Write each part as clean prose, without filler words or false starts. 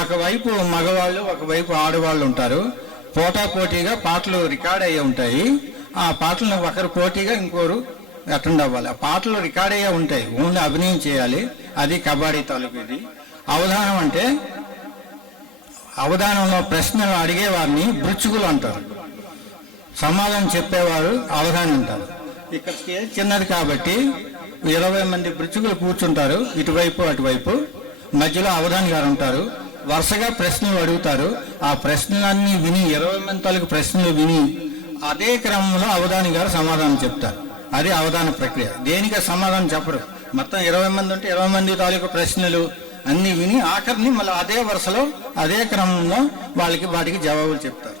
ఒకవైపు మగవాళ్ళు ఒకవైపు ఆడవాళ్ళు ఉంటారు. పోటాపోటీగా పాటలు రికార్డ్ అయ్యి ఉంటాయి. ఆ పాటలను ఒకరు పోటీగా ఇంకోరు అటెండ్ అవ్వాలి. ఆ పాటలు రికార్డ్ అయ్యే ఉంటాయి, ఓన్లీ అభినయం చేయాలి. అది కబడ్డీ తాలూకు. ఇది అవధానం అంటే అవధానంలో ప్రశ్నలు అడిగేవారిని బృచ్చుకులు అంటారు, సమాధానం చెప్పేవారు అవధానం అంటారు. ఇక్కడ స్టేజ్ చిన్నది కాబట్టి 20 మంది బృచ్చుకులు కూర్చుంటారు, ఇటువైపు అటువైపు. మధ్యలో అవధాని గారు ఉంటారు. వరుసగా ప్రశ్నలు అడుగుతారు. ఆ ప్రశ్నలన్నీ విని 20 మంది తాలూకు ప్రశ్నలు విని అదే క్రమంలో అవధాని గారు సమాధానం చెప్తారు. అది అవధాన ప్రక్రియ. దేనికి సమాధానం చెప్పరు. మొత్తం 20 మంది ఉంటే 20 మంది తాలూకు ప్రశ్నలు అన్నీ విని ఆఖరిని మళ్ళీ అదే వరుసలో అదే క్రమంలో వాటికి జవాబులు చెప్తారు.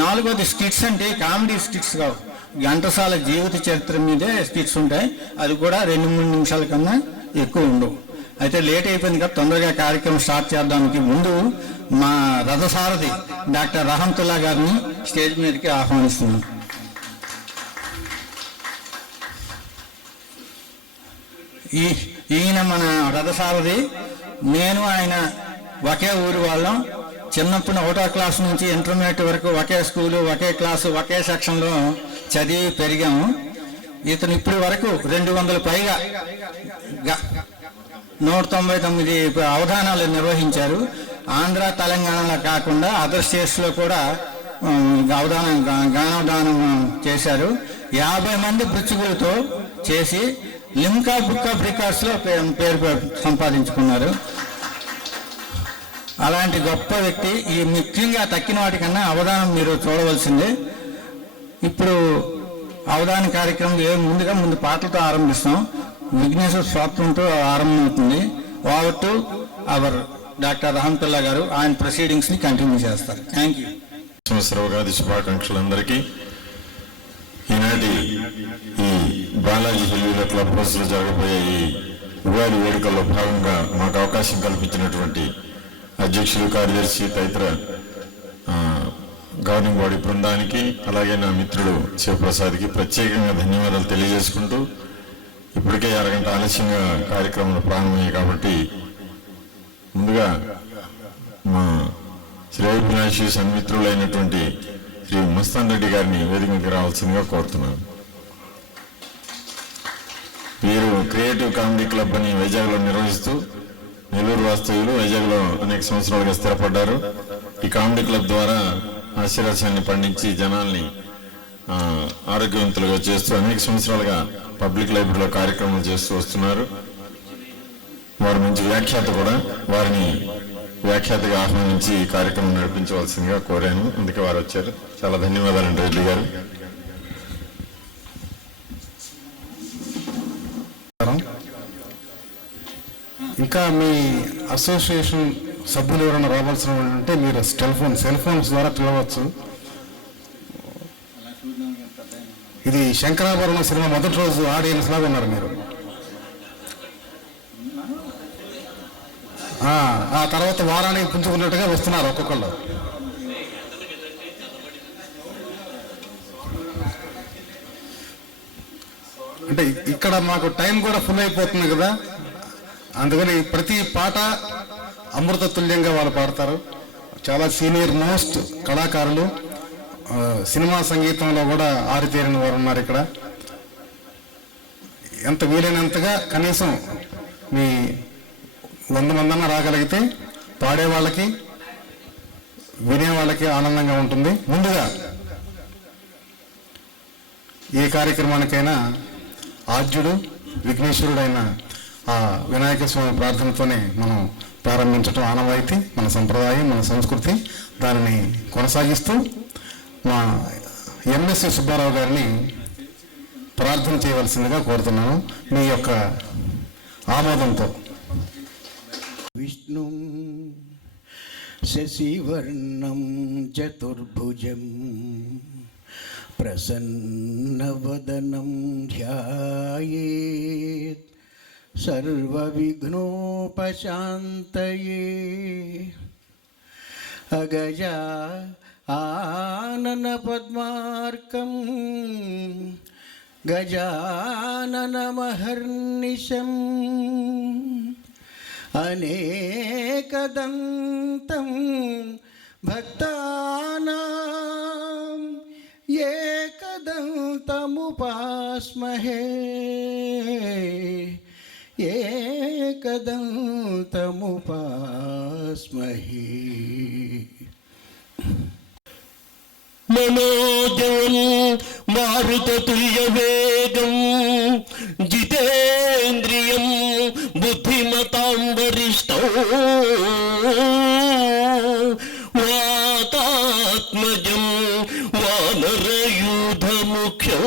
4వది స్కిట్స్. అంటే కామెడీ స్కిట్స్ కావు, ఘంటసాల జీవిత చరిత్ర మీదే స్కిట్స్ ఉంటాయి. అది కూడా 2-3 నిమిషాల కన్నా ఎక్కువ ఉండవు. అయితే లేట్ అయిపోయింది కదా, తొందరగా కార్యక్రమం స్టార్ట్ చేయడానికి ముందు మా రథసారథి డాక్టర్ రహమతుల్లా గారిని స్టేజ్ మీదకి ఆహ్వానిస్తున్నాను. ఈయన మన రథసారథి. నేను ఆయన ఒకే ఊరి వాళ్ళం. చిన్నప్పుడు 1వ క్లాస్ నుంచి ఇంటర్మీడియట్ వరకు ఒకే స్కూలు, ఒకే క్లాసు, ఒకే సెక్షన్లో చదివి పెరిగాము. ఇతను ఇప్పటి వరకు 200 పైగా 199 అవధానాలు నిర్వహించారు. ఆంధ్ర తెలంగాణలో కాకుండా అదర్ స్టేట్స్లో కూడా గానవధానం చేశారు. 50 మంది బృచ్చుకులతో చేసి లిమ్కా బుక్ ఆఫ్ రికార్డ్స్లో పేరు సంపాదించుకున్నారు. అలాంటి గొప్ప వ్యక్తి. ఈ ముఖ్యంగా తక్కిన వాటికన్నా అవధానం మీరు చూడవలసిందే. ఇప్పుడు అవధాన కార్యక్రమం ముందు పాటలతో ఆరంభిస్తాం. విఘ్నేశ్వర స్తోత్రంతో ఆరంభమవుతుంది. Over to our doctor Rahmatullah గారు. ఆయన ప్రొసీడింగ్స్ని కంటిన్యూ చేస్తారు. Thank you. సంవత్సర ఉగాది శుభాకాంక్షలందరికీ. ఈనాటి ఈ బాలాజీ హిల్వీల క్లబ్ హౌస్లో జరగబోయే ఈ ఉగాది వేడుకల్లో భాగంగా మాకు అవకాశం కల్పించినటువంటి అధ్యక్షులు, కార్యదర్శి తదితర గవర్నింగ్ బాడీ బృందానికి, అలాగే నా మిత్రుడు శివప్రసాద్కి ప్రత్యేకంగా ధన్యవాదాలు తెలియజేసుకుంటూ, ఇప్పటికే అరగంట ఆలస్యంగా కార్యక్రమాలు ప్రారంభమయ్యాయి కాబట్టి ముందుగా మా శ్రేయోభిలాషి సన్మిత్రులైనటువంటి శ్రీ మస్తాన్ రెడ్డి గారిని వేదికకి రావాల్సిందిగా కోరుతున్నాను. వీరు క్రియేటివ్ కామెడీ క్లబ్ అని వైజాగ్లో నిర్వహిస్తూ నెల్లూరు వాస్తవ్యులు, వైజాగ్లో అనేక సంవత్సరాలుగా స్థిరపడ్డారు. ఈ కామెడీ క్లబ్ ద్వారా హాస్యరసాన్ని పండించి జనాల్ని ఆరోగ్యవంతులుగా చేస్తూ అనేక సంవత్సరాలుగా పబ్లిక్ లైబ్రరీలో కార్యక్రమాలు చేస్తూ వస్తున్నారు. వారు మంచి వ్యాఖ్యాత కూడా. వారిని వ్యాఖ్యాతగా ఆహ్వానించి ఈ కార్యక్రమం నడిపించవలసిందిగా కోరాను. అందుకే వారు వచ్చారు. చాలా ధన్యవాదాలండి రెడ్డి గారు. ఇంకా మీ అసోసియేషన్ సభ్యులు ఎవరైనా రావాల్సిన అంటే మీరు సెల్ ఫోన్స్ ద్వారా పిలవచ్చు. ఇది శంకరాభరణం సినిమా మొదటి రోజు ఆడియన్స్ లాగా ఉన్నారు మీరు. ఆ తర్వాత వారానికి పుంజుకున్నట్టుగా వస్తున్నారు ఒక్కొక్కళ్ళు. అంటే ఇక్కడ మాకు టైం కూడా ఫుల్ అయిపోతుంది కదా, అందుకని ప్రతి పాట అమృత తుల్యంగా వాళ్ళు పాడతారు. చాలా సీనియర్ మోస్ట్ కళాకారులు, సినిమా సంగీతంలో కూడా ఆరితేరిన వారు ఉన్నారు ఇక్కడ. ఎంత వీలైనంతగా కనీసం మీ 100 మందన్నా రాగలిగితే పాడేవాళ్ళకి వినేవాళ్ళకి ఆనందంగా ఉంటుంది. ముందుగా ఏ కార్యక్రమానికైనా ఆద్యుడు విఘ్నేశ్వరుడైన ఆ వినాయక స్వామి ప్రార్థనతోనే మనం ప్రారంభించడం ఆనవాయితీ, మన సంప్రదాయం, మన సంస్కృతి. దానిని కొనసాగిస్తూ మా ఎంఎస్సి సుబ్బారావు గారిని ప్రార్థన చేయవలసిందిగా కోరుతున్నాను మీ యొక్క ఆమోదంతో. విష్ణు శశివర్ణం చతుర్భుజం ప్రసన్నవదనం ధ్యాయేత్ సర్వవిఘ్నోపశాంతయే. అగజా ఆనన పద్మార్కం గజాననమహర్నిశం అనేకదంతం భక్తానాం ఏకదంతముపాస్మహే ఏకదంతముపాస్మహే. మనోజం మారుతతుల్య వేగం జితేంద్రియం బుద్ధిమతాం వరిష్టం వాతాత్మజం వానరయూధముఖ్యం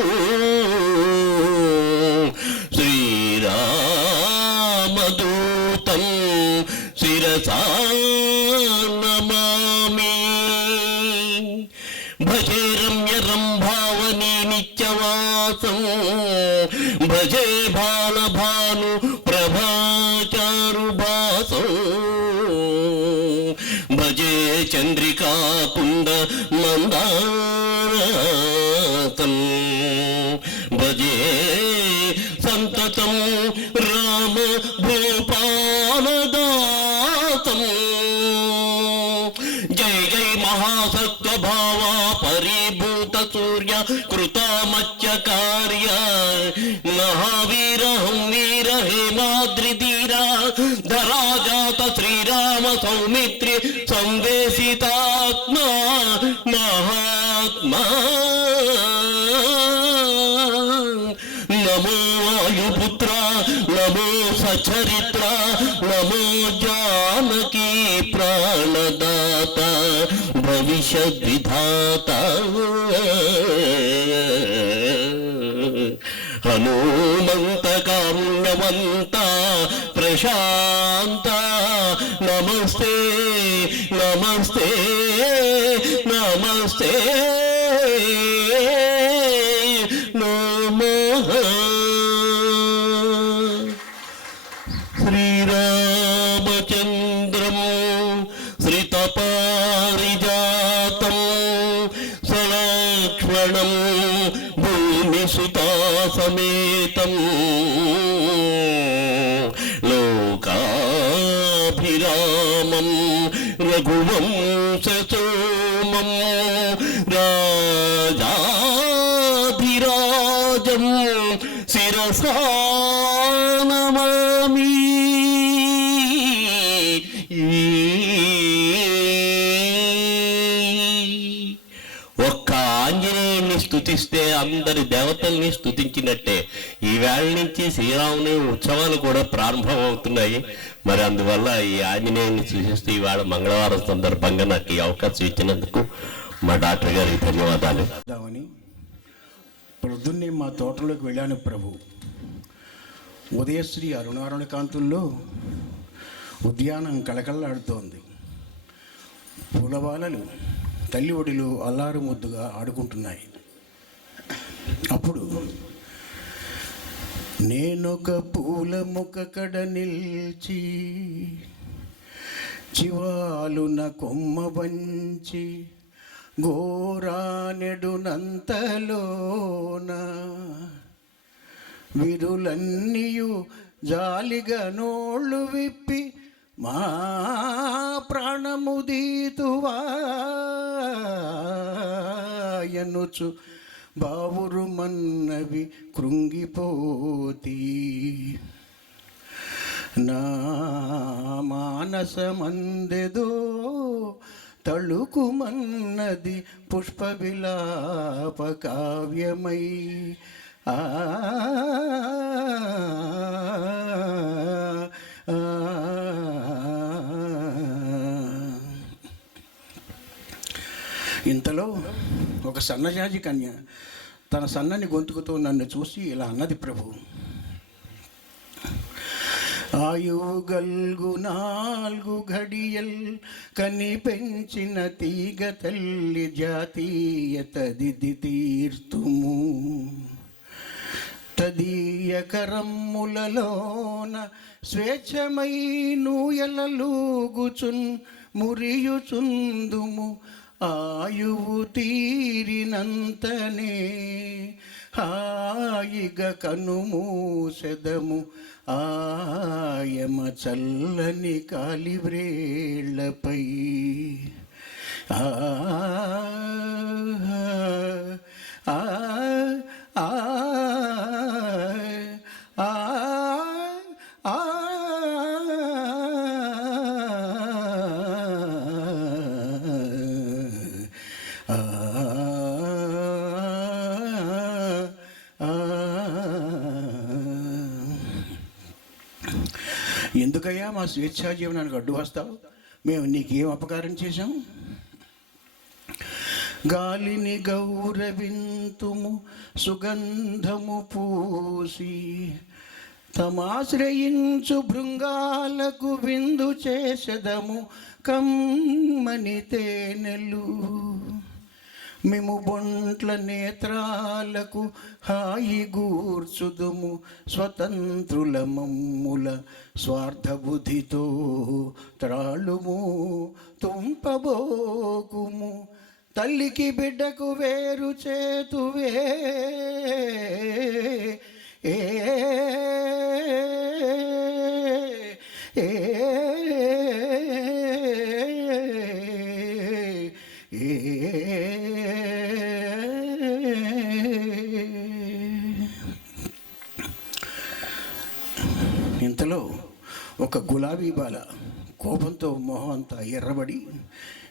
శ్రీరామదూతం శిరసా నమామి. భజే రమ్య రంభావని నిత్యవాసం భజే భాను ప్రభాచారు భాసం భజే చంద్రికా కుండ మందారం భజే సంతతం రామ భూపాలదాతం. జయ జయ మహాసత్వభావ పరిభూత సూర్య కృతామత్య కార్య మహావీరహం వీర హేమాద్రిధీరా ధరాజాత శ్రీరామ సౌమిత్రి సంవేశితాత్మా మహాత్మా. నమో వాయుపుత్ర నమో సచరిత్ర నమో జానకీ ప్రాణదాత భవిష్యద్ విధాత హనుమంత కారుణ్యవంత ప్రశాంత నమస్తే నమస్తే నమస్తే నమః. శ్రీరామచంద్రం శ్రితపారిజాతం సలక్ష్మణం భూమిసుతాసమేతం లోకాభిరామం రఘువంశసోమం రాజాభిరాజం శిరసా నమామి. ఒక్క ఆంజనేయుని స్తుతిస్తే అందరి దేవతల్ని స్తుతించినట్టే. ఈ వేళ నుంచి శ్రీరాముని ఉత్సవాలు కూడా ప్రారంభం అవుతున్నాయి. మరి అందువల్ల ఈ ఆంజనేయుని సూచిస్తూ ఈవేళ మంగళవారం సందర్భంగా నాకు ఈ అవకాశం ఇచ్చినందుకు మా డాక్టర్ గారికి ధన్యవాదాలు. దామని పొద్దున్నే మా తోటలోకి వెళ్ళాను ప్రభు. ఉదయశ్రీ అరుణారుణ కాంతుల్లో ఉద్యానం కళకళలాడుతోంది. పూలబాలలు తల్లి ఒడిలో అల్లారు ముద్దుగా ఆడుకుంటున్నాయి. అప్పుడు నేనొక పూల మొక్క కడ నిల్చి చివాలున కొమ్మ వంచి గోరానెడునంతలోన విరులన్నీయు జాలిగా నోళ్ళు విప్పి మా ప్రాణము దీతువాయనుచు బావురు మన్నవి కృంగిపోతీ. నా మానసమందెదో తళుకుమన్నది పుష్ప విలాప కావ్యమై. ఇంతలో ఒక సన్నజాజి కన్య తన సన్నని గొంతుకుతో నన్ను చూసి ఇలా అన్నది ప్రభు. ఆయువు గల్గు 4 ఘడియల్ కని పెంచిన తీగ తల్లి జాతీయతది తీర్తుము. తదీయ కరమ్ములలోన స్వేచ్ఛమై నూయలూగుచున్ మురియుచుందుము. ఆయువు తీరినంతనే హాయిగా కనుమూసెదము ఆయమ చల్లని కాలివ్రేళ్లపై ఆ ఆ ఆ ఆ ఆ ఎందుకయ్యా మా స్వేచ్ఛా జీవనానికి అడ్డు వస్తావు? మేము నీకేం అపకారం చేశాం? గాలిని గౌరవింతుము సుగంధము పూసి, తమాశ్రయించు భృంగాలకు విందు చేసెదము కమ్మని తేనెలు. మేము బొంట్ల నేత్రాలకు హాయి గూర్చుదుము స్వతంత్రుల మమ్ముల స్వార్థ బుద్ధితో త్రాళుము తుంపబోకుము. తల్లికి బిడ్డకు వేరు చేతువే ఏ ఏ ఇంతలో ఒక గులాబీ బాల కోపంతో మొహం అంతా ఎర్రబడి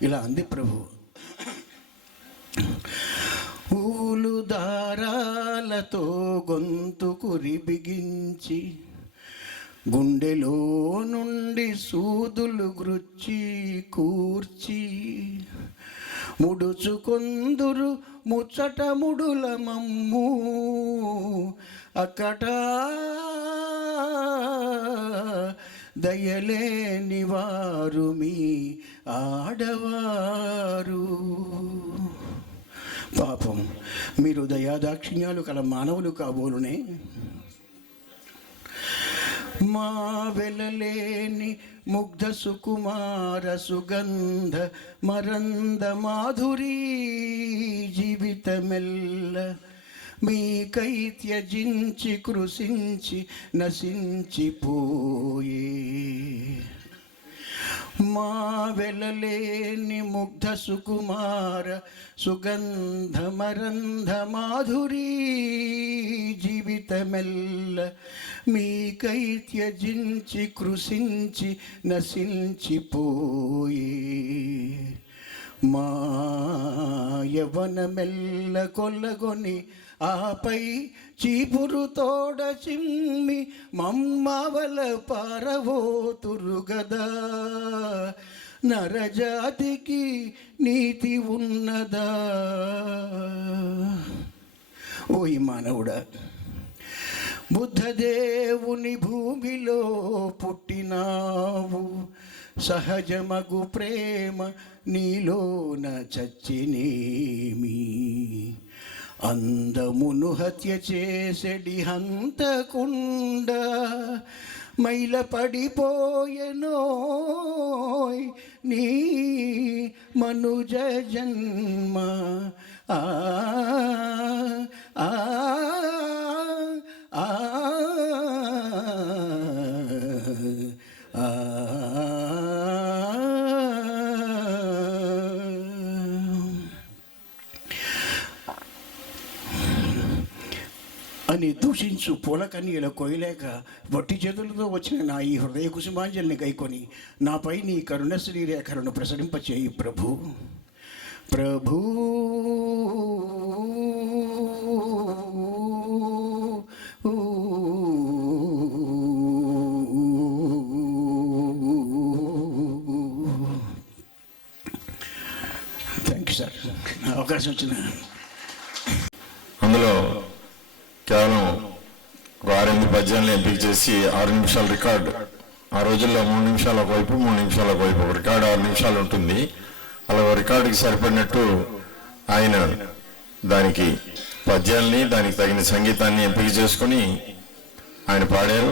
ఇలా అంది, ప్రభు, ఊలు దారాలతో గొంతు కురి బిగించి, గుండెలో నుండి సూదులు గృచ్చి కూర్చి, ముడుచుకొందురు ముచ్చట ముడుల మమ్ము అక్కట దయలేని వారు మీ ఆడవారు. పాపం, మీరు దయాదాక్షిణ్యాలు కల మానవులు కాబోలునే. మా వెలలేని ముగ్ధ సుకుమార సుగంధ మరంద మాధురీ జీవితమెల్ల మీ కైత్యజించి కృషించి నశించిపోయే. మా వెలలేని ముగ్ధ సుకుమార సుగంధ మరంధ మాధురీ జీవితమెల్ల మీ కైత్యజించి కృషించి నశించిపోయే. మా యవనమెల్ల కొల్లగొని ఆపై చీపురు తోడ చిమ్మి మమ్మవల పారవోతురు గదా. నరజాతికి నీతి ఉన్నదా? ఓయి మానవుడా, బుద్ధదేవుని భూమిలో పుట్టినావు, సహజమగు ప్రేమ నీలోన చచ్చినేమి. అందమును హత్య చేసెడి హంతకుండ మైల పడిపోయెనోయ్ నీ మనుజ జన్మ. ఆ ఆ ఆ ఆ అని దూషించు పూలకన్యల కొయ్యలేక వట్టి చేతులతో వచ్చిన నా ఈ హృదయ కుసుమాంజలిని గైకొని నాపై నీ కరుణశ్రీ రేఖలను ప్రసరింపచేయి ప్రభు. ప్రభు థ్యాంక్ యూ సార్, అవకాశం వచ్చిన. అందులో కేవలం ఒక 6-8 పద్యాలను ఎంపిక చేసి 6 నిమిషాల రికార్డు. ఆ రోజుల్లో 3 నిమిషాల ఒకవైపు 3 నిమిషాల ఒకవైపు ఒక రికార్డు 6 నిమిషాలు ఉంటుంది. అలా రికార్డుకి సరిపడినట్టు ఆయన దానికి పద్యాల్ని దానికి తగిన సంగీతాన్ని ఎంపిక చేసుకుని ఆయన పాడారు.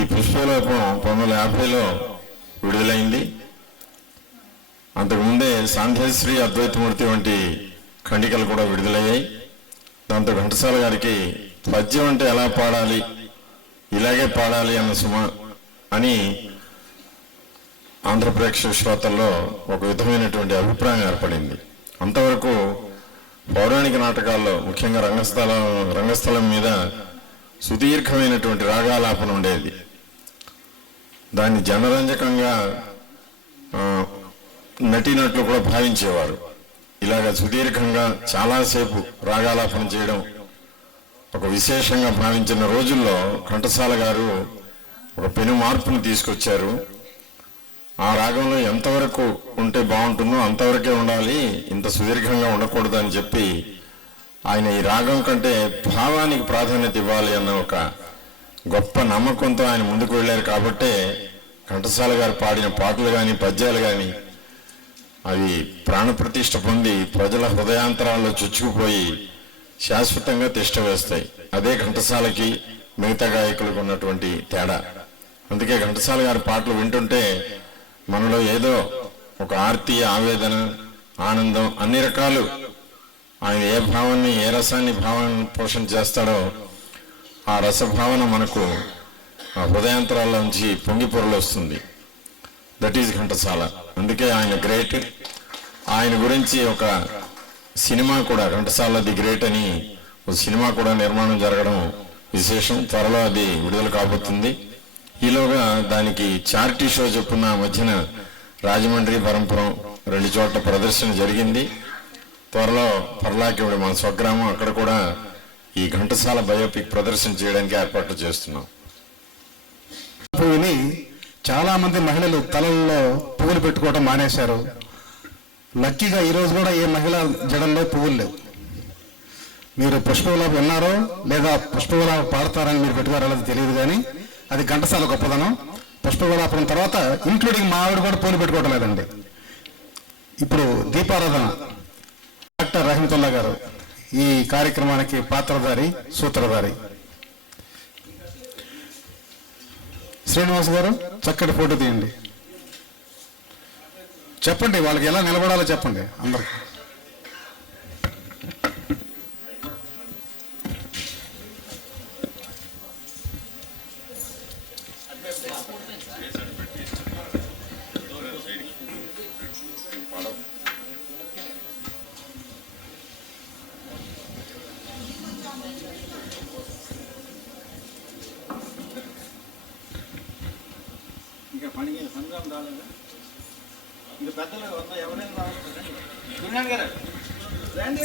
ఈ పుష్పలోకం 1950లో విడుదలైంది. అంతకుముందే సాంధ్యశ్రీ అద్వైతమూర్తి వంటి ఖండికలు కూడా విడుదలయ్యాయి. దాంతో ఘంటసాల గారికి పద్యం అంటే ఎలా పాడాలి ఇలాగే పాడాలి అన్న సుమ అని ఆంధ్రప్రేక్ష శ్రోతల్లో ఒక విధమైనటువంటి అభిప్రాయం ఏర్పడింది. అంతవరకు పౌరాణిక నాటకాల్లో ముఖ్యంగా రంగస్థలం మీద సుదీర్ఘమైనటువంటి రాగాలాపన ఉండేది. దాన్ని జనరంజకంగా నటినట్లు కూడా భావించేవారు. ఇలాగ సుదీర్ఘంగా చాలాసేపు రాగాలాపన చేయడం ఒక విశేషంగా భావించిన రోజుల్లో ఘంటసాల గారు ఒక పెను మార్పును తీసుకొచ్చారు. ఆ రాగంలో ఎంతవరకు ఉంటే బాగుంటుందో అంతవరకే ఉండాలి, ఇంత సుదీర్ఘంగా ఉండకూడదు అని చెప్పి ఆయన ఈ రాగం కంటే భావానికి ప్రాధాన్యత ఇవ్వాలి అన్న ఒక గొప్ప నమ్మకంతో ఆయన ముందుకు వెళ్ళారు. కాబట్టే ఘంటసాల గారు పాడిన పాటలు కానీ పద్యాలు కానీ అవి ప్రాణప్రతిష్ఠ పొంది ప్రజల హృదయాంతరాల్లో చొచ్చుకుపోయి శాశ్వతంగా తిష్ట వేస్తాయి. అదే ఘంటసాలకి మిగతా గాయకులకు ఉన్నటువంటి తేడా. అందుకే ఘంటసాల గారి పాటలు వింటుంటే మనలో ఏదో ఒక ఆర్తి, ఆవేదన, ఆనందం, అన్ని రకాలు ఆయన ఏ భావాన్ని ఏ రసాన్ని పోషణ చేస్తాడో ఆ రసభావన మనకు ఆ హృదయాంతరాల్లోంచి పొంగి పొరలొస్తుంది. That is Ghantasala. అందుకే ఆయన గ్రేట్. ఆయన గురించి ఒక సినిమా కూడా, ఘంటసాల ది గ్రేట్ అని ఒక సినిమా కూడా నిర్మాణం జరగడం విశేషం. త్వరలో అది విడుదల కాబోతుంది. ఈలోగా దానికి చారిటీ షో చొప్పున మధ్యన రాజమండ్రి, పరంపురం 2 చోట్ల ప్రదర్శన జరిగింది. త్వరలో పర్లాకివిడ మన స్వగ్రామం, అక్కడ కూడా ఈ ఘంటసాల బయోపిక్ ప్రదర్శన చేయడానికి ఏర్పాట్లు చేస్తున్నాం. పువ్వుని చాలా మంది మహిళలు తలల్లో పువ్వులు పెట్టుకోవడం మానేశారు. లక్కీగా ఈరోజు కూడా ఏ మహిళ జడంలో పువ్వులు లేవు. మీరు పుష్పగులాబ్ విన్నారో లేదా పుష్పగులాబ్ పాడతారని మీరు పెట్టుకోవారో అనేది తెలియదు, కానీ అది ఘంటసాల గొప్పదనం. పుష్పగులాపం తర్వాత ఇంక్లూడింగ్ మా ఆవిడ కూడా పువ్వులు పెట్టుకోవడం లేదండి. ఇప్పుడు దీపారాధన డాక్టర్ రహమతుల్లా గారు ఈ కార్యక్రమానికి పాత్రధారి, సూత్రధారి. శ్రీనివాస్ గారు చక్కటి ఫోటో తీయండి. చెప్పండి వాళ్ళకి ఎలా నిలబడాలో చెప్పండి అందరికి.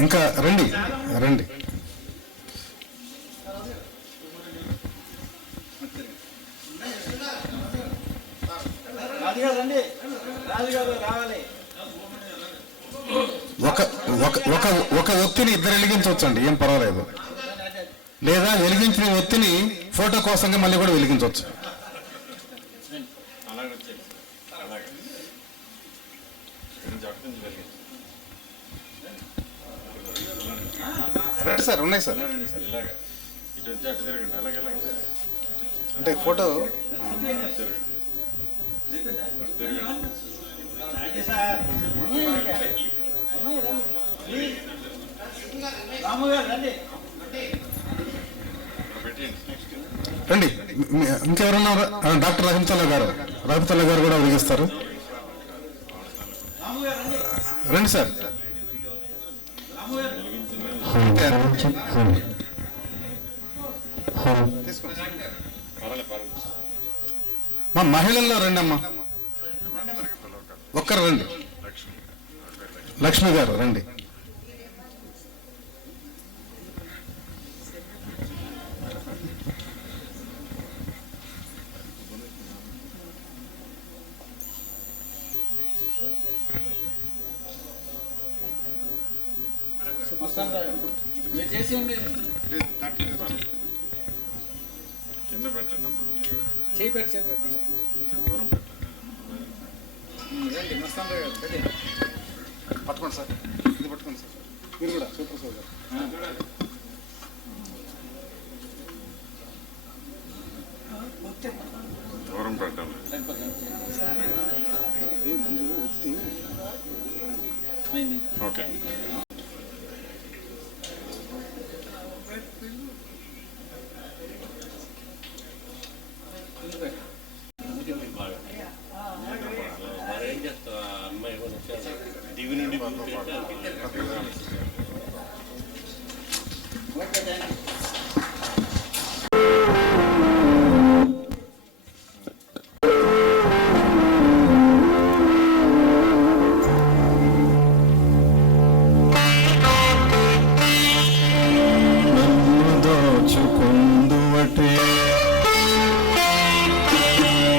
ఇంకా రండి రండి. ఒక ఒత్తిని ఇద్దరు వెలిగించవచ్చండి, ఏం పర్వాలేదు. లేదా వెలిగించిన ఒత్తిని ఫోటో కోసంగా మళ్ళీ కూడా వెలిగించవచ్చు. రండి సార్, ఉన్నాయి సార్. అంటే ఫోటో రండి. ఇంకెవరన్నా? డాక్టర్ రహమతుల్లా గారు కూడా వెలిగిస్తారు. రండి సార్. మా మహిళల్లో రండి అమ్మా, ఒక్కరు రండి. లక్ష్మి గారు రండి. పట్టుకోండి సార్, ఇది పట్టుకోండి సార్. మీరు కూడా సూపర్ సార్ గారు. దూరం పెట్టాలి. ఓకే. నన్ను దోచుకుందువటే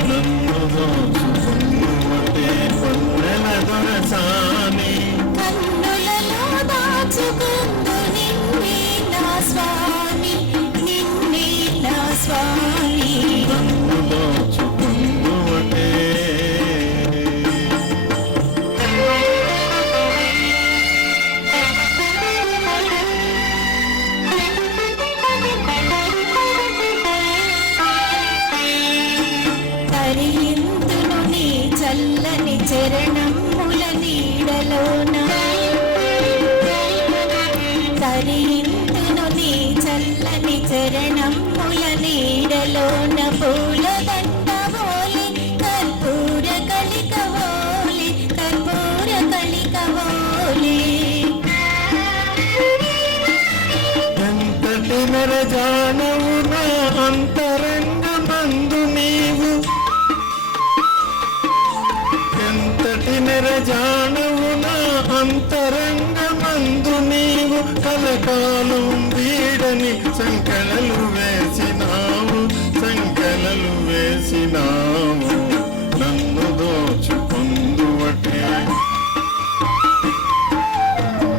నన్ను దోచుకుందువటే పన్నెల దొరసాని కన్నులలో దాచుకుందు నిన్నే నా స్వామి నిన్నే నా స్వామి నన్ను దోచుకుందువటే తరింతును నీ చల్లని చరణముల నీడలోన తరింతును నీ చల్లని చరణముల నీడలోన పూలదండ వోలె కర్పూర కళిక వోలె కర్పూర కళిక వోలే ఎంతటి నరజానవు నా అంతరంగమందు నీవు ఎంతటి నరజానవు నా అంతరంగమందు నీవు కలకాలం వీడని సంకలలు వేసినావు సంకలలు వేసినావు నన్ను దోచుకుందువటే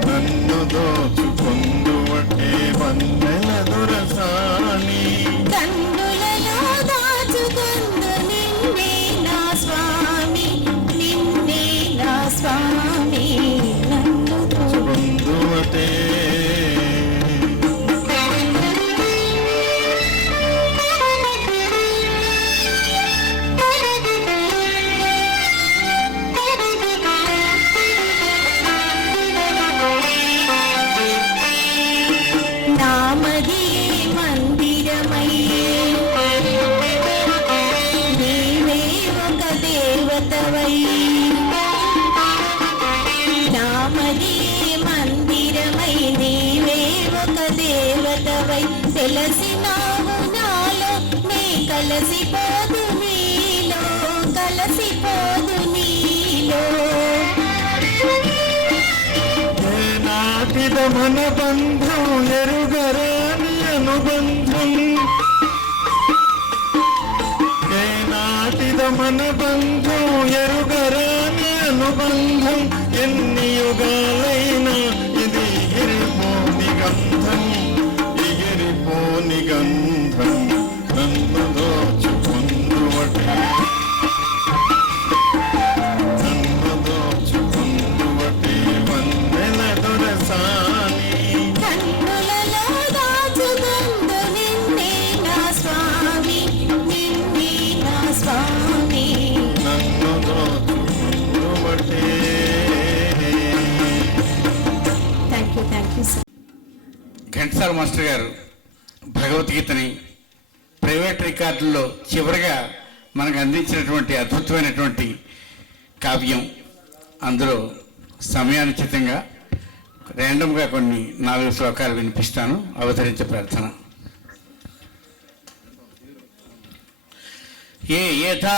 నన్ను దోచుకుందువటే వన్నెల దొరసాని కన్నులలో దాచుకుందు నిన్నే నా స్వామి నిన్నే నా స్వామి నన్ను చుకుందువటే నామదియే మందిరమయ్యే నీవే ఒక దేవతవై నామదియే మందిరమై నీవే ఒక దేవతవై తెలిసినావు నాలో నే కలసిపోదు నీలో కలసిపోదు నీలో ఏనాటిద మన బంధం ఎరుగరాని అనుబంధం ఏనాటిద మన బంధం ఎరుగరాని అనుబంధం ఎన్ని యుగాలైనా ఇది ఎగిరిపోని గంధం ఎగిరిపోని గంధం నన్ను దోచుకుందువటే నన్ను దోచుకుందువటే వన్నెల దొరసాని కన్నులలో దాచుకుందు నిన్నే నా స్వామి నిన్నే నా స్వామి నన్ను దోచుకుందువటే thank you sir Ghantasala master గారు భగవద్గీతని ప్రైవేట్ రికార్డుల్లో చివరిగా మనకు అందించినటువంటి అద్భుతమైనటువంటి కావ్యం. అందులో సమయానుచితంగా ర్యాండమ్గా కొన్ని 4 శ్లోకాలు వినిపిస్తాను. అవతరించే ప్రార్థన. ఏ యథా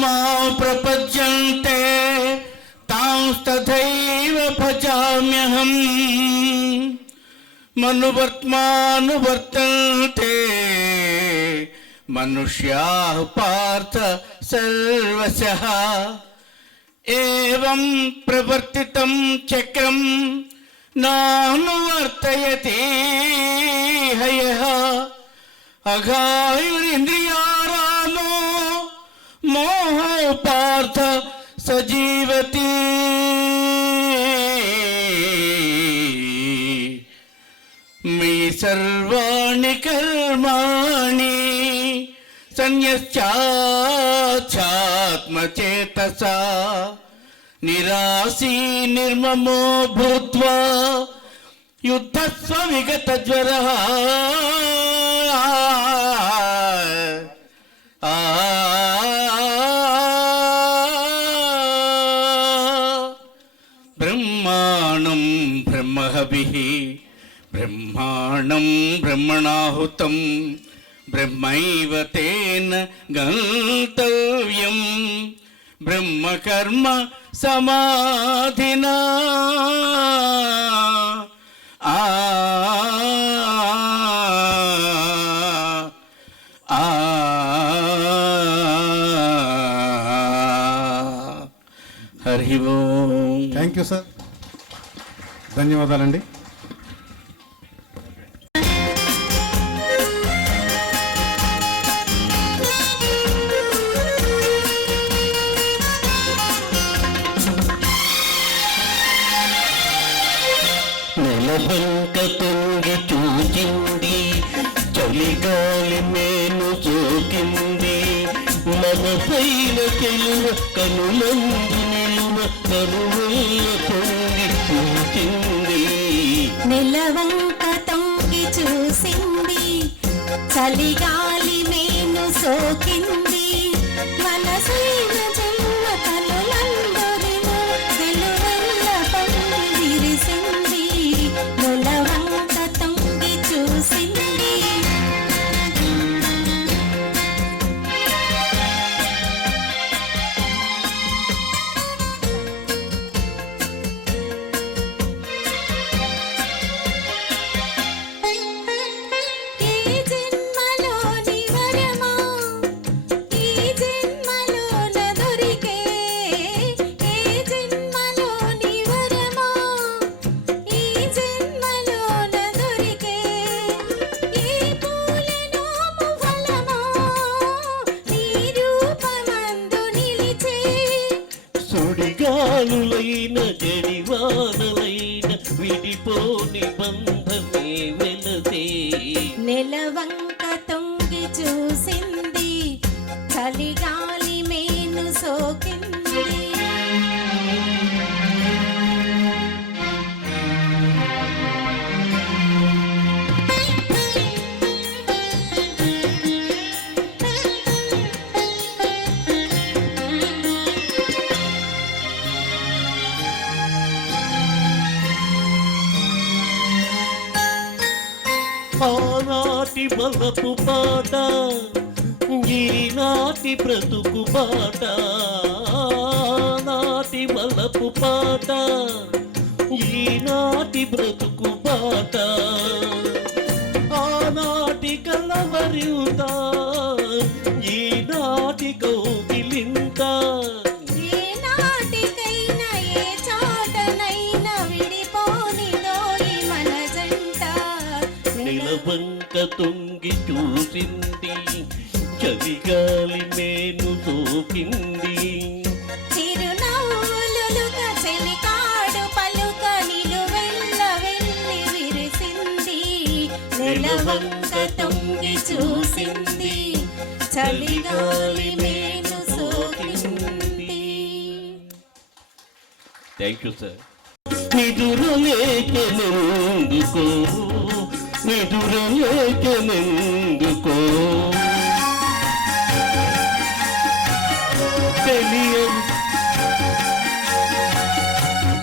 మా ప్రపద్యంతే తాంస్తథైవ భజామ్యహం మనువర్త్మానువర్తంతే మనుష్యాః పార్థ సర్వశః ఏవం ప్రవర్తితం చక్రం నానువర్తయతి హయః అఘాయురింద్రియారామో మోహో పార్థ సజీవతి మయి సర్వాణి కర్మాణి సన్యస్యాత్మచేతసా నిరాశీ నిర్మమో భూత్వా యుద్ధస్వ విగత జ్వర బ్రహ్మాణం బ్రహ్మహవిః బ్రహ్మాణం బ్రహ్మణాహుతం బ్రహ్మైవ తేన గంతవ్యం బ్రహ్మకర్మ సమాధినా ఆ హరి ఓం. థ్యాంక్ యూ సార్, ధన్యవాదాలండి. నెలబంక తొంగి చూచింది, చలిగాలి మేను సోకింది, మనసైన తెలువ కనులందు నిలువ కరువైన తొంగి చూచింది. నెలవంక తొంగి చూసింది, చలిగాలి మేను సోకింది, మనసైన చెలువ కనులందరిలో వెలువెల్ల పొంగి విరిసింది. నెలవంక తొంగి చూసింది. ఈ జన్మలోని వరమా, ఈ జన్మలోన దొరికే, ఈ జన్మలోని వరమా, ఈ జన్మలోన దొరికే, ఈ పూలనోము ఫలమా, నీ రూపమందు నిలిచే. సుడిగాలులైన జడివానలైన విడిపోని బంధమే వెలసే. నెలవంక తొంగి చూసింది, చలిగాలి మేను సోకింది. ఆనాటి బలపు పాట, ఈనాటి బ్రతుకు బాట. ఆనాటి బలపు పాట, ఈనాటి బ్రతుకు బాట. ఆనాటి కలవరియుత, ఈనాటి కౌగిలింత. ఏ నాటికైనా ఏ చోటనైనా విడిపోనిదోయి మన జంట. నిలవంక తొంగి చూసింది, చలిగాలి మేను సోకింది. చిరునవ్వులుక చెలికాడు పలుక నిలువెల్ల వెళ్ళి విరిసింది. నెలవంక తొంగి చూసింది, చలిగాలి మేను సోకింది. Thank you sir. నిదురలేకెనెందుకో, నిదురలేకెనెందుకో,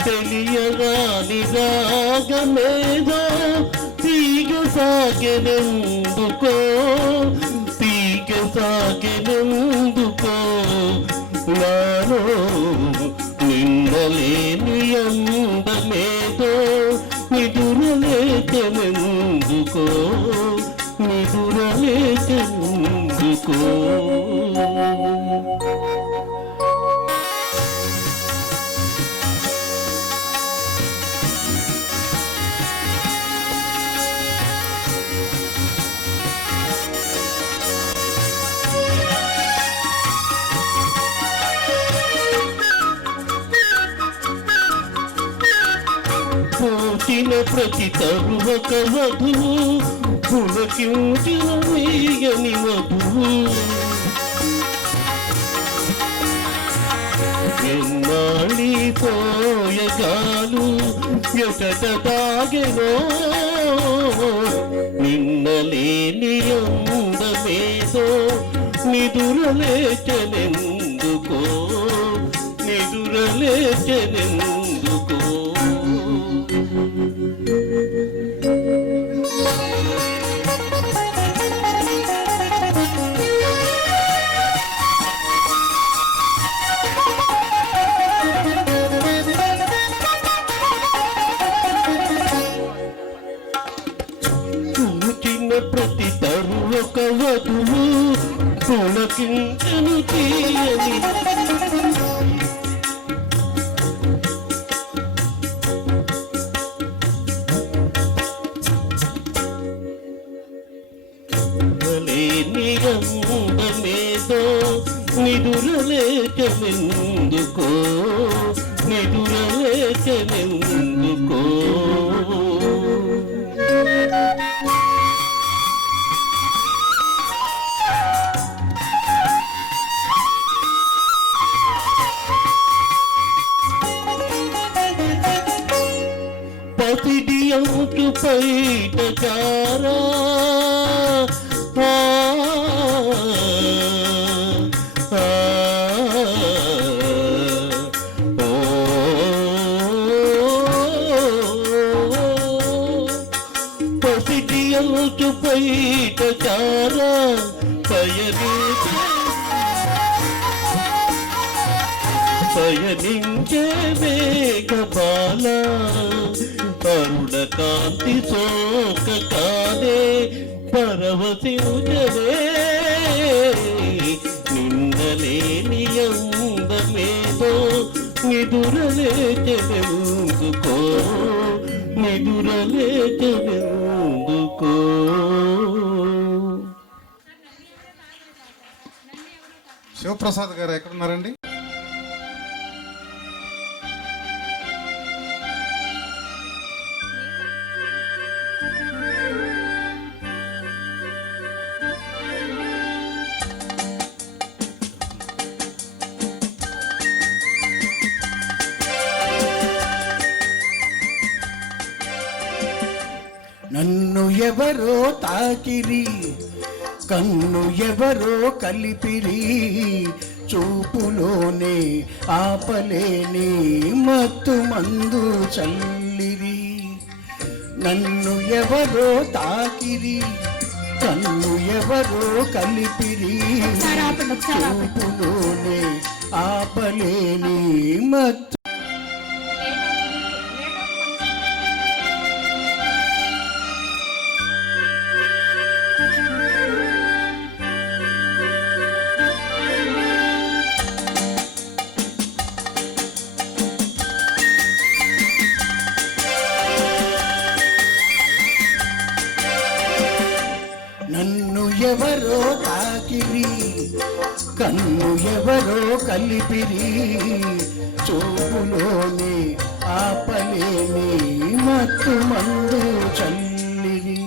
తెలియరాని రాగమేదో తీగ సాగెనెందుకో, తీగ సాగెనెందుకో. నాలో నిన్నలేని అందమేదో నిదురలేకెనెందుకో, నిదురలేకెనెందుకో. పూచిన ప్రతి తరువక వధువు, పులకించిన వేయని వధువు. ఎన్నాళ్ళి పోయగాలు ఎకట తాగెనో, నిన్నలేని అందమేదో నిదురలేచనెందుకో, నిదురలేచనెందుకో. నిదురలేచనెందుకో నిదురలేచనెందుకో పసిడి అంటు పైట చారా పసిడి అంటు పైట చారా పయనించే వేగబాల కరుణ కాంతి సోక కాదే పరవశించదే నిందలేని అందమేదో నిదురలేచెందుకో నిదురలేచెందుకో. శివప్రసాద్ గారు ఎక్కడున్నారండి? నన్ను ఎవరో తాకిరి, కన్ను ఎవరో కలిపిరి, చూపులోనే ఆపలేని మత్తు మందు చల్లిరి. నన్ను ఎవరో తాకిరి, కన్ను ఎవరో కలిపిరి, చూపులోనే ఆపలేని మత్తు. నన్ను ఎవరో తాకిరి, కన్ను ఎవరో కలిపిరి, చూపులోనే ఆపలేని మత్తు మందు చల్లిరి.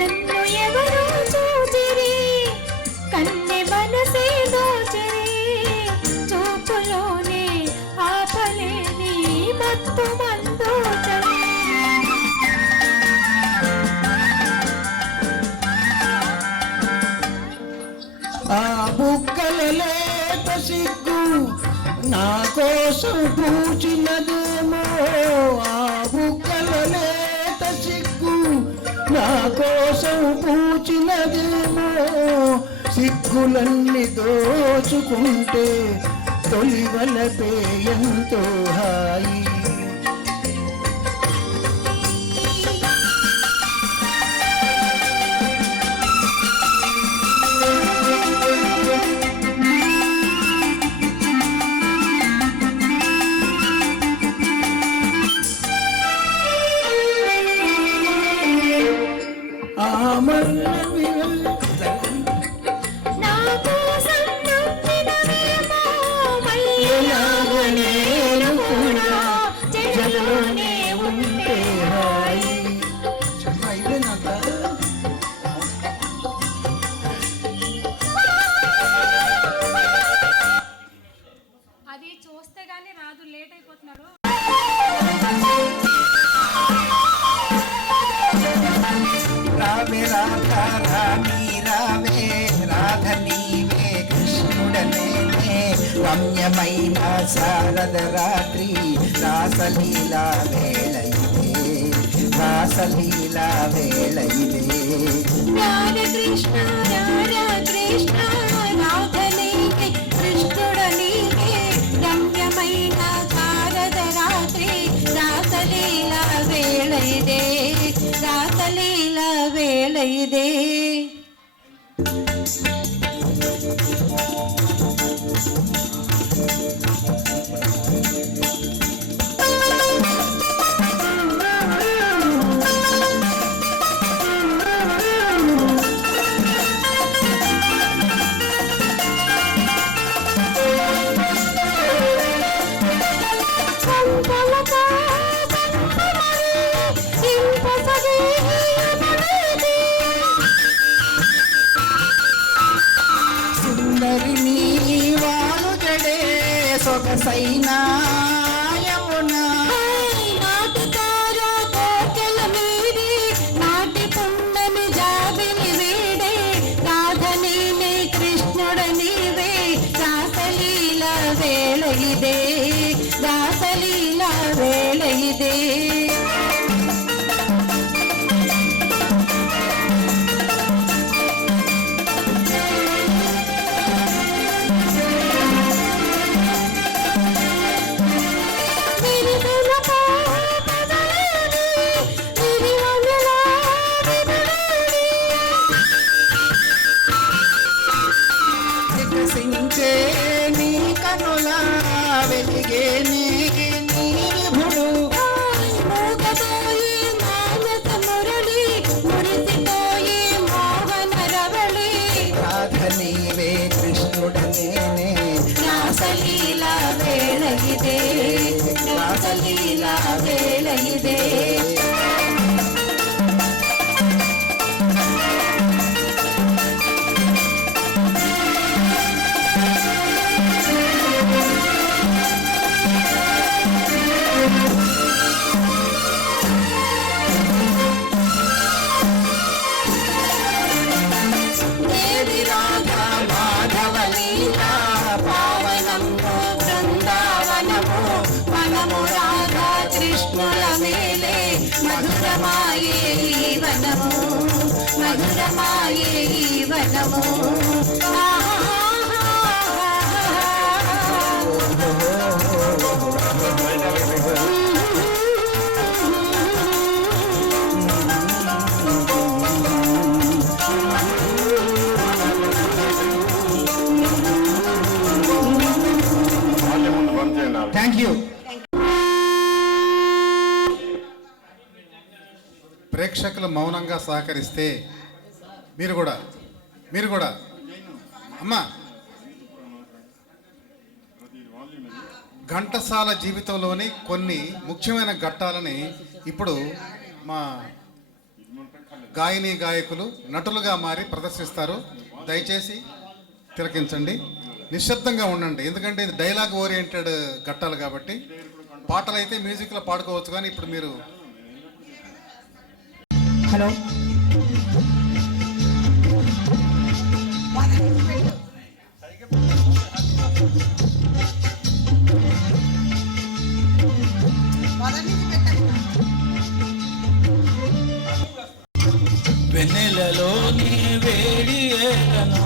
నన్ను ఎవరో చూచిరి, కన్నె మనసే దోచిరి, చూపులోనే ఆపలేని మత్తు మందు చల్లిరి. ఆ బుక్కల లేత సిగ్గు నా కోసం పూచినదేమో, ఆ బుక్కల లేత సిగ్గు నా కోసం పూచినదేమో, సిగ్గులన్నీ దోచుకుంటే తొలివలపే ఎంతో హాయి. నా కోసం నవ్వినవేమో మల్లెలాగా నేను కూడా చెరలోనే ఉంటే హాయి. అది చూస్తే గానీ రాదు, లేట్ అయిపోతున్నారు. రావే రాధా రాణి రావే, రాధ నీవే కృష్ణుడనేనే, రమ్యమైన శారద రాత్రి రాసలీలా వేళ ఇదే, రాసలీలా వేళ ఇదే. రాధ కృష్ణ రాధా కృష్ణ రాధ నీవే కృష్ణుడ నీవే, రమ్యమైన శారద రాత్రి రాసలీలా వేళ ఇదే, రాసలీలా వేళ ఇదే. సుందరిని వారు జడే సొగసైనా యమున నాటుతారా కోకెల మీది నాటి పున్నమి జాబిని వీడే రాధనీనే కృష్ణుడనివే రాసలీల వేళ ఇదే రాసలీల వేళ ఇదే వికసించే నీ కనుల వెలిగే నీ విభుడు మూగబోయి మానస మురళి మురిసిపోయి మోహన రవళి రాధ నీవే కృష్ణుడనేనే రాసలీల వేళ ఇదే రాసలీల వేళ ఇదే దేవి రాధా మాధవ లీలా పావనము బృందావనము వనము రాధా కృష్ణుల మేలే మధురమాయే ఈ వనము మధురమాయే ఈ వనము థ్యాంక్ యూ. ప్రేక్షకులు మౌనంగా సహకరిస్తే మీరు కూడా అమ్మా ఘంటసాల జీవితంలోని కొన్ని ముఖ్యమైన ఘట్టాలని ఇప్పుడు మా గాయని గాయకులు నటులుగా మారి ప్రదర్శిస్తారు. దయచేసి తిలకించండి, నిశ్శబ్దంగా ఉండండి, ఎందుకంటే ఇది డైలాగ్ ఓరియంటెడ్ ఘట్టాలు కాబట్టి. పాటలు అయితే మ్యూజిక్లో పాడుకోవచ్చు, కానీ ఇప్పుడు మీరు హలో వెన్నెలలోని వేడి ఏలను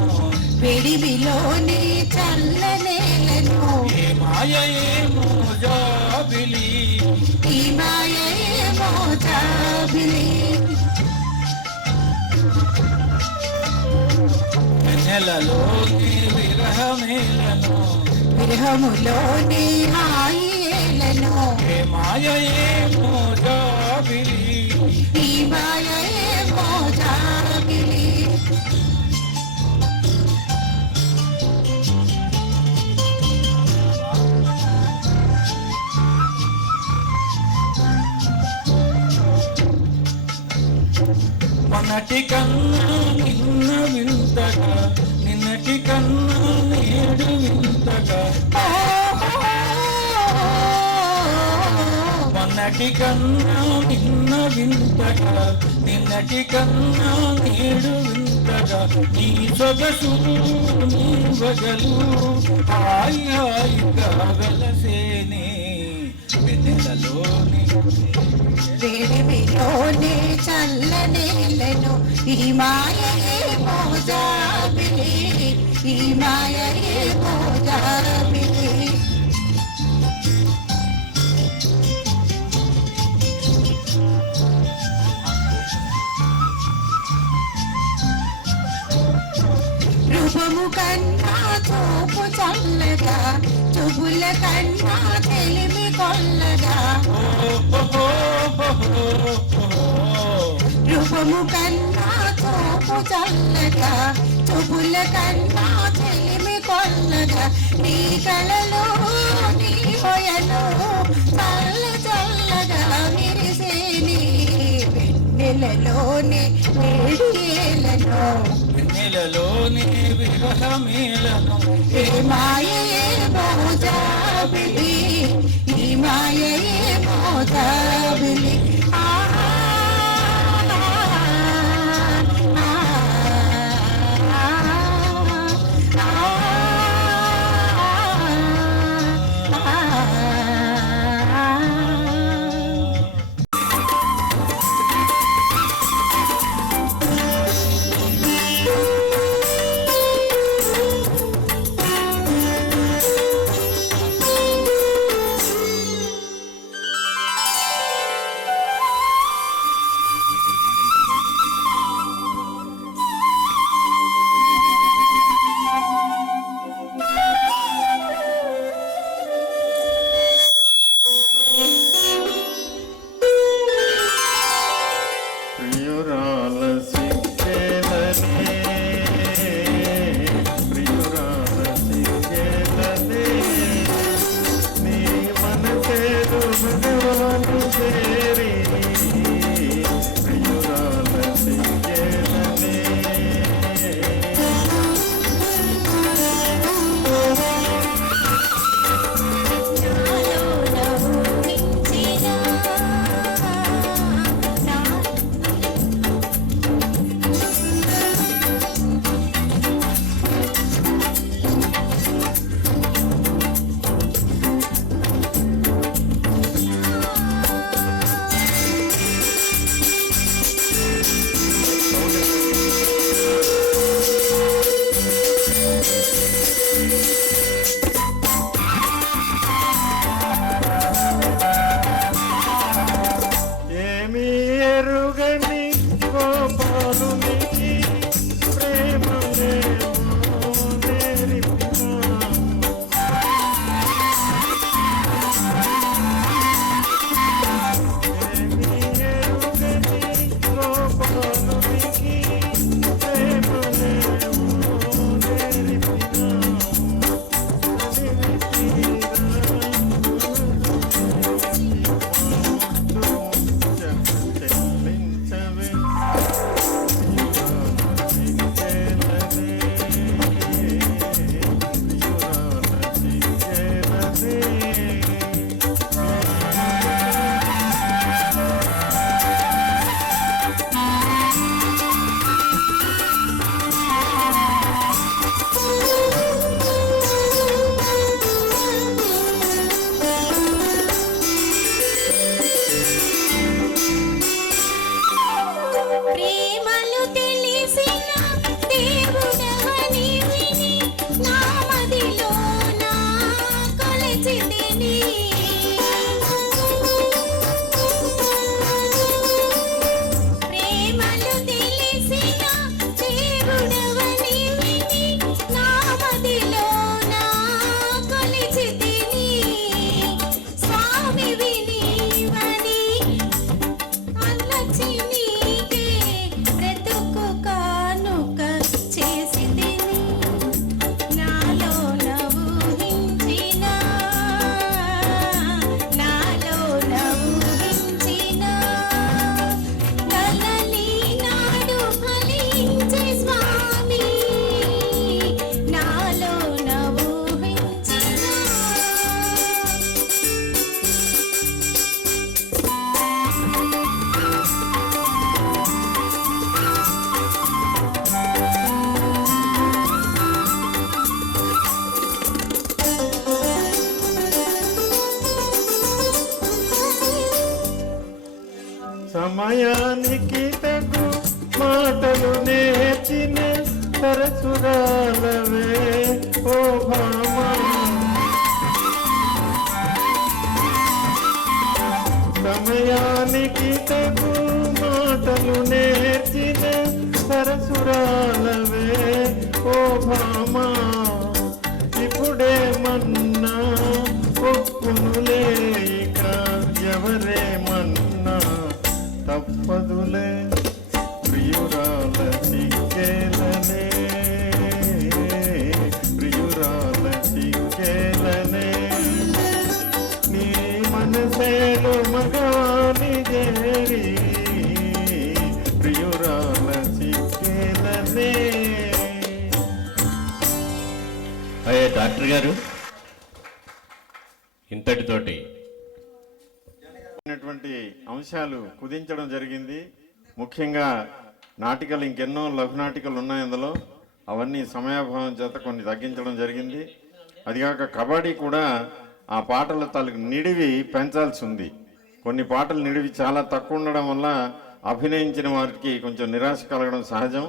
విడివిలోని చల్లనేలను ఏ మాయ ఏమో జాబిలి ఈ మాయేమో జాబిలి వెన్నెలలోని విరహమేలను విరహములోని హాయిలను ఏ మాయ ఏమో జాబిలి ఈ మాయేమో జాబిలి మొన్నటి కన్నా నిన్న వింతగా నిన్నటి కన్నా నేడు వింతగా మొన్నటి కన్నా నిన్న వింతగా నిన్నటి కన్నా నేడు వింతగా నీ సొగసులు నీ వగలు హాయి హాయిగా వెలసేనే వెన్నెలలోని విడివిలోని చల్లనేలను ఈ మాయేమో జాబిలి ఈ మాయేమో జాబిలి రూపము కన్నా చూపు చల్లగా చూపుల కన్నా తెలిమి కొల్లగా రూపము కన్నా చూపు చల్లగా చూపుల కన్నా తెలిమి కొల్లగా నీ కళలో నీ హొయలో చల్ల చల్లగా విరిసే నీ వెన్నెలలోనే వేడియేలను వెన్నెలలోని విరహమేలను ఏ మాయే మోజాబిలి ఈ మాయే మోజాబిలి ప్రియురాల సిగ్గేలనే ప్రియురాల సిగ్గేలనే నీ మనసేరు భగవాను చేరి ప్రియురాల సిగ్గేలనే ఏమీ ఎరుగని గోపాలునికి ప్రేమలేమో నేర్పినాము. ఏమీ ఎరుగని గోపాలునికి ప్రేమలేమో నేర్పినాము. చెల్లించవే ప్రేమలు తెలిసిన దేవుడవని విని నా మదిలోన కొలిచితిని ప్రేమలు తెలిసిన దేవుడవని విని నా మదిలోన కొలిచితిని స్వామి వినివని అల్లచి నీకే బ్రతుకు కానుక చేసితిని నాలో ఊహించిన కలలి నాడు ఫలించే స్వామి నాలో ఊహించిన సమయానికి తగు మాటలు నేర్చిన సరసురాలవే ఓ భామా సమయానికి తగు మాటలు నేర్చిన సరసురాలవే ఓ భామా ఇప్పుడేమన్నా ఒప్పునులే ఇక ఎవరేమన్నా తప్పదులే ప్రియురాల సిగ్గేలనే ప్రియురాల డాక్టర్ గారు ఇంతటితోటి అంశాలు కుదించడం జరిగింది. ముఖ్యంగా నాటికలు ఇంకెన్నో లఘునాటికలు ఉన్నాయి అందులో, అవన్నీ సమయాభావం చేత కొన్ని తగ్గించడం జరిగింది. అదిగాక కబడ్డీ కూడా ఆ పాటల తాలూకు నిడివి పెంచాల్సి ఉంది. కొన్ని పాటలు నిడివి చాలా తక్కువ ఉండడం వల్ల అభినయించిన వారికి కొంచెం నిరాశ కలగడం సహజం.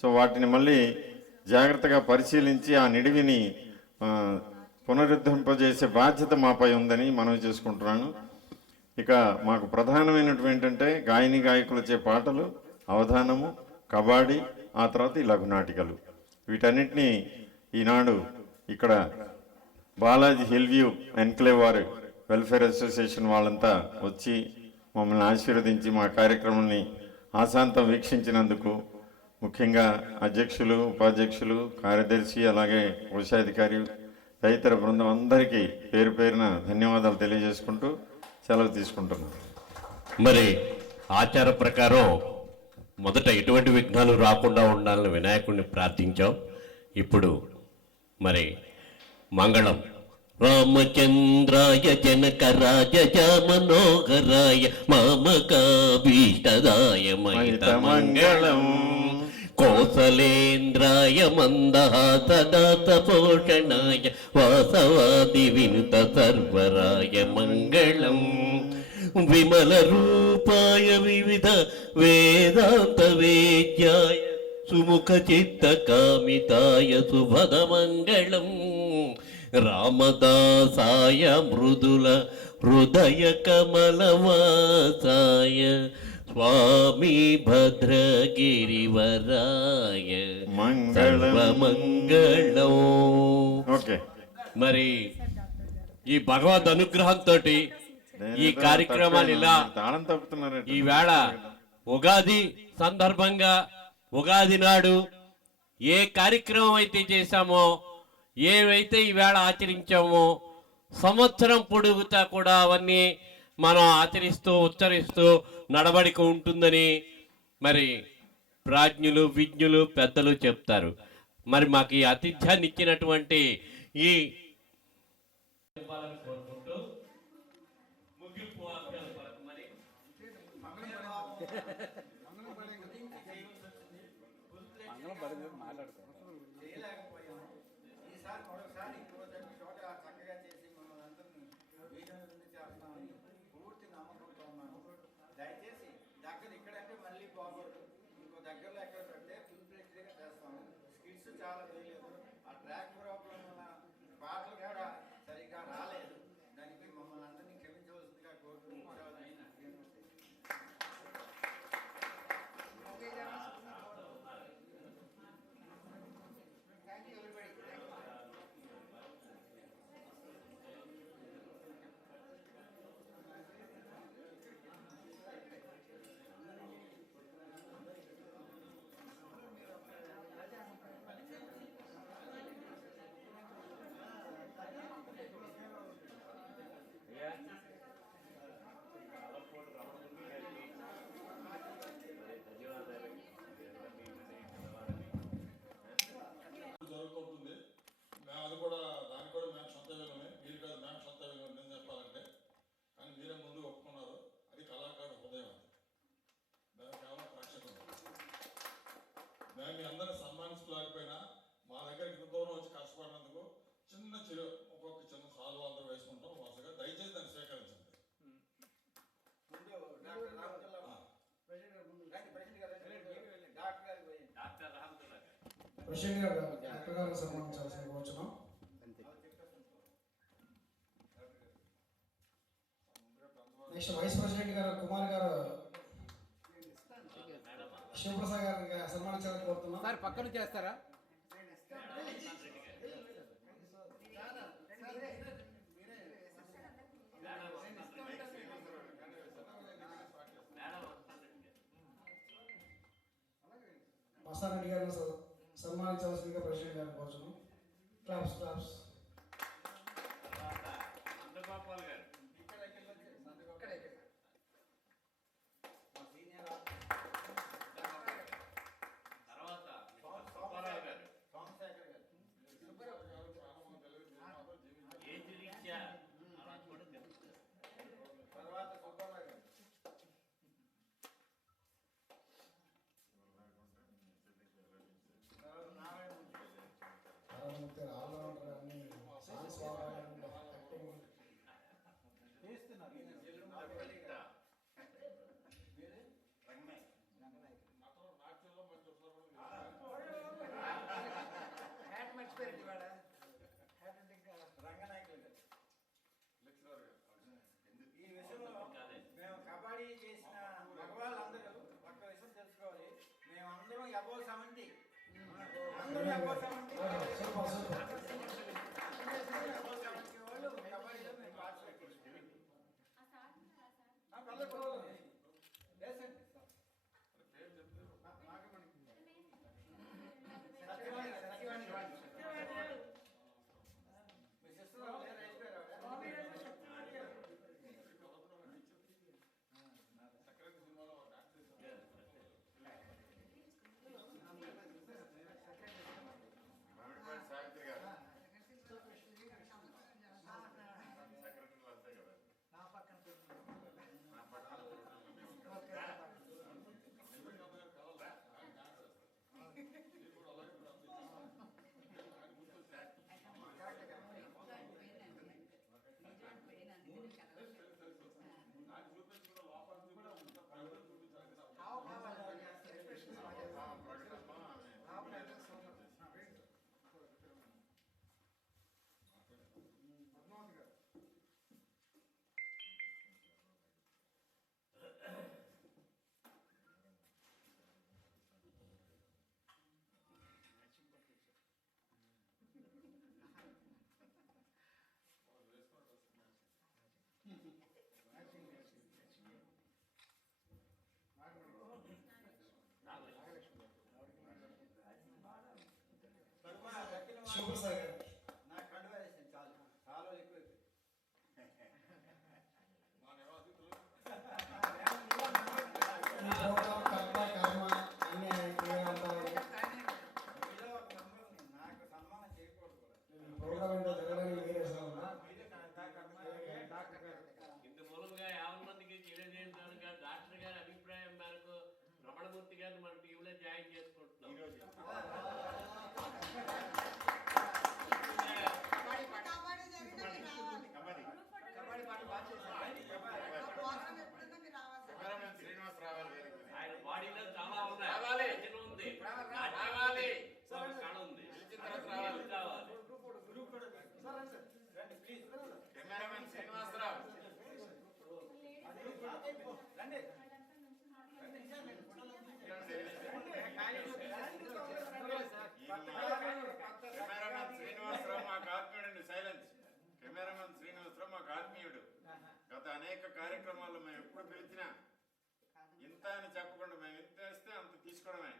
సో వాటిని మళ్ళీ జాగ్రత్తగా పరిశీలించి ఆ నిడివిని పునరుద్ధరింపజేసే బాధ్యత మాపై ఉందని మనవి చేసుకుంటున్నాను. ఇక మాకు ప్రధానమైనటువంటి ఏంటంటే గాయని గాయకులచే పాటలు, అవధానము, కబడ్డీ, ఆ తర్వాత ఈ లఘునాటికలు. వీటన్నిటినీ ఈనాడు ఇక్కడ బాలాజీ హిల్ వ్యూ ఎన్క్లేవ్ వారు వెల్ఫేర్ అసోసియేషన్ వాళ్ళంతా వచ్చి మమ్మల్ని ఆశీర్వదించి మా కార్యక్రమాన్ని ఆశాంతం వీక్షించినందుకు ముఖ్యంగా అధ్యక్షులు, ఉపాధ్యక్షులు, కార్యదర్శి, అలాగే కోశాధికారి, తదితర బృందం అందరికీ పేరు పేరున ధన్యవాదాలు తెలియజేసుకుంటూ సెలవు తీసుకుంటున్నాను. మరి ఆచార ప్రకారం మొదట ఎటువంటి విఘ్నాలు రాకుండా ఉండాలని వినాయకుడిని ప్రార్థించాం. ఇప్పుడు మరి మంగళం రామచంద్రాయ జనకరాజ మనోహరాయ మామకాభీష్టదాయ మహిత మంగళం కోసలేంద్రాయ మందహాసదాత పోషణాయ వాసవాది వినుత సర్వరాయ మంగళం విమల రూపాయ వివిధ వేదాంత వేద్యాయ సుముఖ చిత్త కామితాయ శుభద మంగళం రామదాసాయ మృదుల హృదయ కమలవాసాయ స్వామి భద్రగిరివరాయ మంగళం. ఓకే, మరి ఈ భగవద్ అనుగ్రహంతో ఈ కార్యక్రమాలు ఇలా తాళం తప్పుతున్నారు. ఈవేళ ఉగాది సందర్భంగా ఉగాది నాడు ఏ కార్యక్రమం అయితే చేశామో, ఏవైతే ఈవేళ ఆచరించామో, సంవత్సరం పొడుగుతా కూడా అవన్నీ మనం ఆచరిస్తూ ఉచ్చరిస్తూ నడవడిక ఉంటుందని మరి ప్రాజ్ఞులు, విజ్ఞులు, పెద్దలు చెప్తారు. మరి మాకు ఈ ఆతిథ్యాన్ని ఇచ్చినటువంటి ఈ దయచేసి దగ్గర ఇక్కడంటే మళ్ళీ బాగోదు, ఇంకో దగ్గరలో ఎక్కడ పెడితే ఫుల్ ఫ్లెడ్జ్డ్గా చేస్తాము. స్కిట్స్ చాలా వేయలేదు, ఆ ట్రాక్ ప్రాబ్లం వల్ల పాటలు కూడా సరిగ్గా రాలేదు. దానికి మమ్మల్ని అందరినీ క్షమించవలసిందిగా కోరుకుంటున్నాను. జరుగుతుంటుంది. అది కూడా దానికి కూడా మేము సొంత విలువనే, మీరు కాదు మేము సొంత విలువ నేను చెప్పాలంటే. కానీ మీరే ముందు ఒప్పుకున్నారు. అది కళాకారుడు హృదయం. అది మేము కేవలం ప్రేక్షకులు. మేము మీ అందరినీ సన్మానించలేకపోయినా మా దగ్గర ఇంత దూరం వచ్చి కష్టపడినందుకు చిన్న ఒక్కొక్క చిన్న సాల్వ అందరూ వేసుకుంటాం వరుసగా. దయచేసి దాన్ని స్వీకరించండి. ప్రెసిడెంట్ గారు డాక్టర్ గారు సన్మానించాల్సిన కోరుచున్నాం. నెక్స్ట్ వైస్ ప్రెసిడెంట్ గారు కుమార్ గారు శివప్రసాద్ గారిని సన్మానించాలని కోరుతున్నాం. సార్ పక్కన చేస్తారా? మస్తారెడ్డి గారిని సన్మానించవలసిందిగా ప్రెసిడెంట్ గారిని కోరుచున్నాం. Claps claps. తర్వాత సూపర్ సూపర్. సావిత్రి గారు శివప్రసాద్ గారు. ఈ ప్రోగ్రామ్ కర్మ కర్మ అన్ని ఏమంటారు? ఈ ప్రోగ్రామ్ ఏంటో జరగడానికి మీరే అసలు ఉన్నా? ఇంత మూలంగా 50 మందికి తెలియజేయడానికి డాక్టర్ గారి అభిప్రాయం మేరకు రమణమూర్తి గారిని మన టీంలో జాయిన్ చేసుకుంటున్నాం. శ్రీనివాస్ రావాలి. ఆయన బాడీలో చాలా ఉన్నాయి. రచన ఉంది, రావాలి, కళ ఉంది. రావాలి. కెమెరామెన్ శ్రీనివాసరావు. కెమెరామెన్ శ్రీనివాసరావు మాకు ఆత్మీయుడు. సైలెన్స్. కెమెరామెన్ శ్రీనివాసరావు మాకు ఆత్మీయుడు. గత అనేక కార్యక్రమాల్లో మేము ఎప్పుడు పిలిచినా ఇంత అని చెప్పకుండా మేము ఎంత వేస్తే అంత తీసుకోవడమే.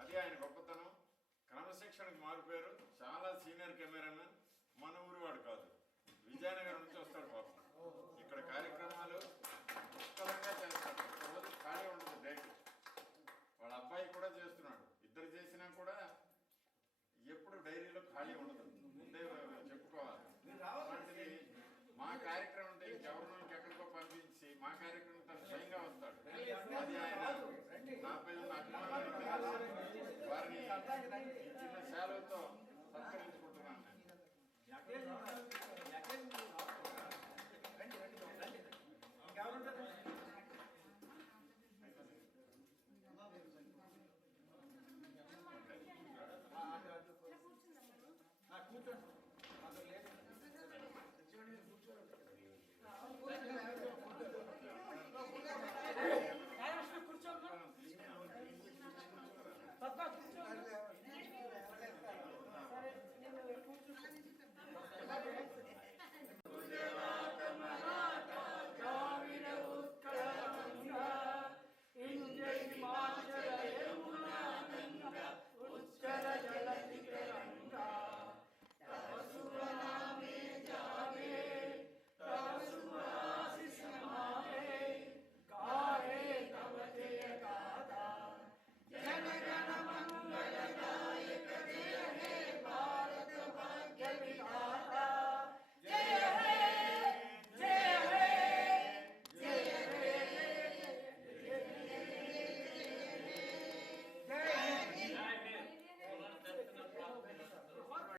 అది ఆయన గొప్పతనం. క్రమశిక్షణకు మారిపోయారు. చాలా సీనియర్ కెమెరామెన్. మన ఊరు వాడు కాదు, విజయనగరం